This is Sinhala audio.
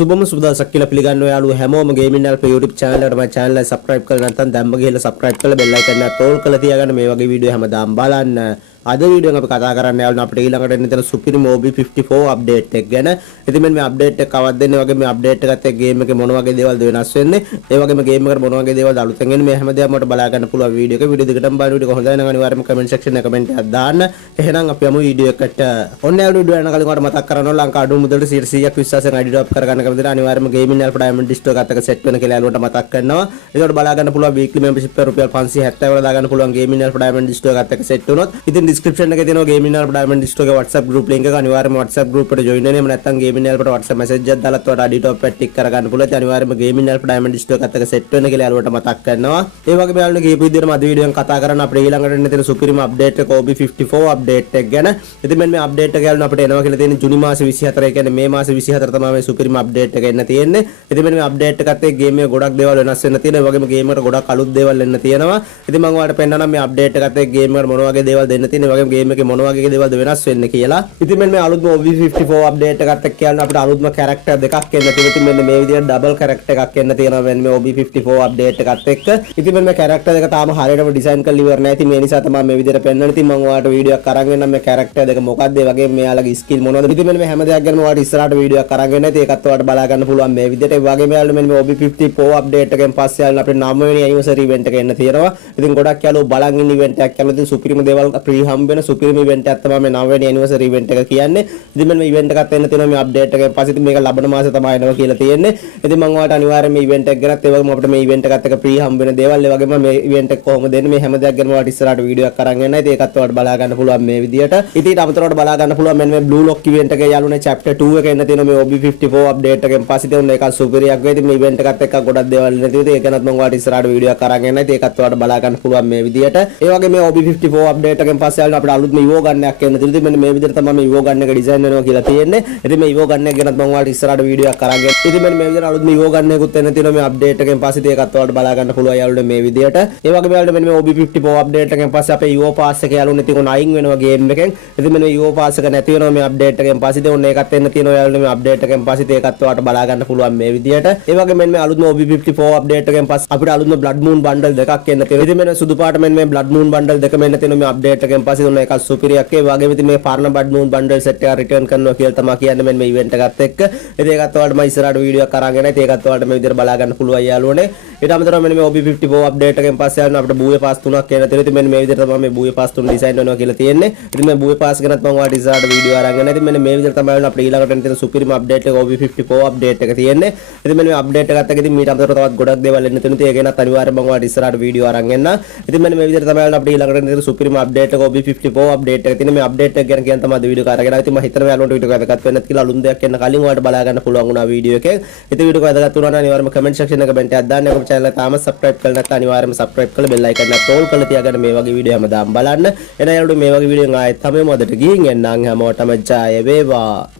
සුබම සුබදසක් කියලා පිළිගන්නවා යාළුවෝ හැමෝම ගේමින් ඇල්ප YouTube channel එකට මගේ channel එක subscribe කරලා නැත්නම් දැම්ම ගිහලා subscribe කරලා bell icon එක තෝල් කරලා තියාගන්න මේ වගේ වීඩියෝ හැමදාම බලන්න. අද වීඩියෝ එක අපි කතා කරන්න යාළුවෝ අපිට ඊළඟට එන්න තියෙන Supreme OB54 update එක ගැන. ඉතින් මේ update එක කවද්ද දෙන්නේ වගේ මේ update එකත් එක්ක game එකේ මොන වගේ දේවල්ද වෙනස් වෙන්නේ. ඒ වගේම game එකට මොන වගේ දේවල්ද අලුතෙන් එන්නේ මේ හැමදේම මට බලා ගන්න පුළුවන් වීඩියෝ එක. වීඩියෝ දෙකටම බලන වීඩියෝ හොඳයි නම් අනිවාර්යයෙන්ම comment section එකේ comment එකක් දාන්න. එහෙනම් අපි යමු වීඩියෝ එකට. ඔන්න යාළුවෝ වීඩියෝ යන කලින් ඔයාලට මතක් කරන්න ඕන ලංකා අඩු මුදලට 100ක් විශ්වාසයෙන් ID drop කරගන්න කැමතිද අනිවාර්යයෙන්ම ගේමින් ඇල්ප ඩයමන්ඩ් ස්ටෝර් එකත් එක්ක set වෙන කියලා යාළුවන්ට මතක් කරනවා. ඒකට බලා ගන්න පුළුවන් weekly membership එක රුපියල් 570 වල දා ගන්න පුළුවන් ගේමින් ඇල්ප ඩයමන්ඩ් ස්ටෝර් එකත් එක්ක set වුණොත් ඉතින් description එකේ තියෙනවා ගේමින් ඇල්ප ඩයමන්ඩ් ස්ටෝර් එකේ WhatsApp group link එක අනිවාර්යයෙන්ම WhatsApp group එකට join වෙන්න. එහෙම නැත්නම් ගේමින් ඇල්පට WhatsApp message එකක් දාලා ඔයාලට ID top එක tick කරගන්න පුළුවන්. අනිවාර්යයෙන්ම ගේමින් ඇල්ප ඩයමන්ඩ් ස්ටෝර් එකත් එක්ක set වෙන්න කියලා යාළුවන්ට මතක් කරනවා. ඒ වගේම යාළුවෝ කියපු විදිහටම අද වීඩියෝ එකෙන් කතා කරන්න අපිට ඊළඟට එන්න තියෙන Supreme update එක OB54 update එක ගැන. ඉතින් මේ update එක යාළුවෝ අපිට එනවා කියලා තියෙන ජුනි මාසේ 24 ඒ කියන්නේ මේ මාසේ 24 තමයි මේ Supreme update එක එන්න තියෙන්නේ. ඉතින් මේ update එකත් එක්ක game එකේ ගොඩක් දේවල් වෙනස් වෙන්න තියෙනවා. ඒ වගේම game එකට ගොඩක් අලුත් දේවල් එන්න තියෙනවා. ඉතින් මම ඔයාලට පෙන්නන්නම් මේ update එකත් එක්ක game එකට මොන වගේ දේවල් දෙන්න තියෙන්නේ. ඒ වගේම game එකේ මොන වගේ දේවල්ද වෙනස් වෙන්නේ කියලා. ඉතින් මේ අලුත්ම OB54 update එකත් එක්ක කියන්න අපිට අලුත්ම character දෙකක් එන්න තියෙනවා. ඉතින් මෙන්න මේ විදිහට double character එකක් එන්න තියෙනවා මෙන්න මේ OB54 update එකත් එක්ක. ඉතින් මේ character දෙක තාම හරියටම design කරලා ඉවර නැහැ. ඉතින් මේ නිසා තමයි මේ විදිහට පෙන්නන්නේ. ඉතින් මම ඔයාලට වීඩියෝ එකක් අරන් එන්නම් මේ character දෙක මොකක්ද ඒ වගේම මෙයාලගේ skill මොනවද. ඉතින් මේ හැම දෙයක් ගැනම ඔයාලට ඉස්සරහට වීඩියෝ එකක් අරන් එන්න. ඉතින් ඒකත් ඔයාලට බලා ගන්න පුළුවන් මේ විදිහට. ඒ වගේම යාළුවෝ මෙන්න මේ OB54 update එකෙන් පස්සේ යාළුවෝ අපිට 9 වෙනි anniversary event එක එන්න තියෙනවා. ඉතින් ගොඩක් යාළුවෝ බලන් ඉන්න event එකක් යනවා. ඉතින් Supreme දේවල් free හම්බ වෙන Supreme event එකක් තමයි මේ 9 වෙනි anniversary event එක කියන්නේ. ඉතින් මේ event එකත් එන්න තියෙනවා මේ update එකෙන් පස්සේ. ඉතින් මේක ලබන මාසේ තමයි එනවා කියලා තියෙන්නේ. ඉතින් මම ඔයාලට අනිවාර්යයෙන් මේ event එක ගැනත් ඒ වගේම අපිට මේ event එකත් එක්ක free හම්බ වෙන දේවල් ඒ වගේම මේ event එක කොහොමද දෙන්නේ මේ හැම දෙයක් ගැනම ඔයාලට ඉස්සරහට වීඩියෝ එකක් අරන් එන්නයි. ඉතින් ඒකත් ඔයාලට බලා ගන්න පුළුවන් මේ විදියට. ඉතින් ඊට අමතරව බලා ගන්න පුළුවන් මෙන්න මේ blue lock event එකේ යාළුවනේ chapter 2 එක එන්න තියෙනවා මේ OB54 update එකෙන් පස්සේ. ඉතින් ඒක සුපිරියක් වෙයි. ඉතින් මේ event එකත් එක්ක ගොඩක් දේවල් එන්න තියෙනවා. ඒක ගැනත් මම ඔයාලට ඉස්සරහට වීඩියෝ එකක් අරන් එන්නයි. ඉතින් ඒකත් ඔයාලට බලා ගන්න පුළුවන් මේ විදියට. ඒ වගේ මේ OB54 update එකෙන් පස්සේ යාළුවනේ අපිට අලුත්ම Evo gun එකක් එන්න තියෙනවා. ඉතින් මෙන්න මේ විදියට තමයි මේ Evo gun එක design වෙනවා කියලා තියෙන්නේ. ඉතින් මේ Evo gun එක ගැනත් මම ඔයාලට ඉස්සරහට වීඩියෝ එකක් අරන් එන්න. ඉතින් මෙන්න මේ විදියට අලුත්ම Evo gun එකකුත් එන්න තියෙනවා මේ update එකෙන් පස්සේ. ඉතින් ඒකත් ඔයාලට බලා ගන්න පුළුවන් යාළුවනේ මේ විදියට. ඒ වගේම යාළුවනේ මෙන්න මේ OB54 update එකෙන් පස්සේ අපේ Evo pass එක යාළුවනේ ඉතින් අයින් වෙනවා game එකෙන්. ඉතින් මෙන්න මේ Evo pass එක නැති වෙනවා මේ update එකෙන් පස්සේ. ඉතින් ඔන්න ඒකත් එන්න තියෙනවා යාළුවනේ මේ update එකෙන් පස්සේ. ඉතින් ඒකත් ඔයාලට බලා ගන්න පුළුවන් මේ විදියට. ඒ වගේම මෙන්න මේ අලුත්ම OB54 update එකෙන් පස්සේ අපිට අලුත්ම blood moon bundle දෙකක් එන්න තියෙනවා. ඉතින් මෙන්න සුදු පාට මෙන්න මේ blood moon bundle දෙක මෙන්න තියෙනවා මේ update එකෙන් පස්සේ. ඔන්න ඒකත් සුපිරියක්. ඒ වගේම ඉතින් මේ පරණ blood moon bundle set එක return කරනවා කියලා තමයි කියන්නේ මෙන්න මේ event එකත් එක්ක. ඉතින් ඒකත් ඔයාලට මම ඉස්සරහට වීඩියෝ එකක් අරන් එනවා. ඉතින් ඒකත් ඔයාලට මේ විදියට බලා ගන්න පුළුවන් යාළුවනේ. ඊට අමතරව මෙන්න මේ OB54 update එකෙන් පස්සේ ආවම අපිට බූවේ පාස් තුනක් එන්න තියෙනවා. ඉතින් මෙන්න මේ විදියට තමයි මේ බූවේ පාස් තුන design වෙනවා කියලා තියෙන්නේ. ඉතින් මේ බූවේ පාස් ගැනත් මම ඔයාලට ඉස්සරහට වීඩියෝ අරන් එනවා. ඉතින් මෙන්න මේ විදියට තමයි අපිට ඊළඟට එන්න තියෙන Supreme update එක OB54 update එක තියෙන්නේ. ඉතින් මෙන්න මේ update එකත් එක්ක ඉතින් මීට අමතරව තවත් ගොඩක් දේවල් එන්න තියෙනවා. ඉතින් ඒක ගැනත් අනිවාර්යයෙන්ම මම ඔයාලට ඉස්සරහට වීඩියෝ අරන් එන්න. ඉතින් මෙන්න මේ විදියට තමයි අපිට ඊළඟට එන්න තියෙන Supreme update එක OB54 update එක තියෙන්නේ. මේ update එක ගැන කියන්න තමයි අද වීඩියෝ එක අරගෙන ආවේ. ඉතින් මම හිතනවා යාළුවන්ට වීඩියෝ එක වැදගත් වෙන්නත් කියලා අලුත් දෙයක් එන්න කලින් ඔයාලට බලා ගන්න පුළුවන් වුණා වීඩියෝ එකෙන්. ඉතින් වීඩියෝ එක වැදගත් වුණා නම් අනිවාර්යයෙන්ම comment section එක comment එකක් දාන්න. ඔබ channel එක තාම subscribe කරලා නැත්නම් අනිවාර්යයෙන්ම subscribe කරලා bell icon එක තෝල් කරලා තියාගන්න මේ වගේ වීඩියෝ හැමදාම බලන්න. එහෙනම් යාළුවෝ මේ වගේ වීඩියෝ ආයෙත් හැමෝම අදට ගිහින් එන්නම් හැමෝටම ජය වේවා.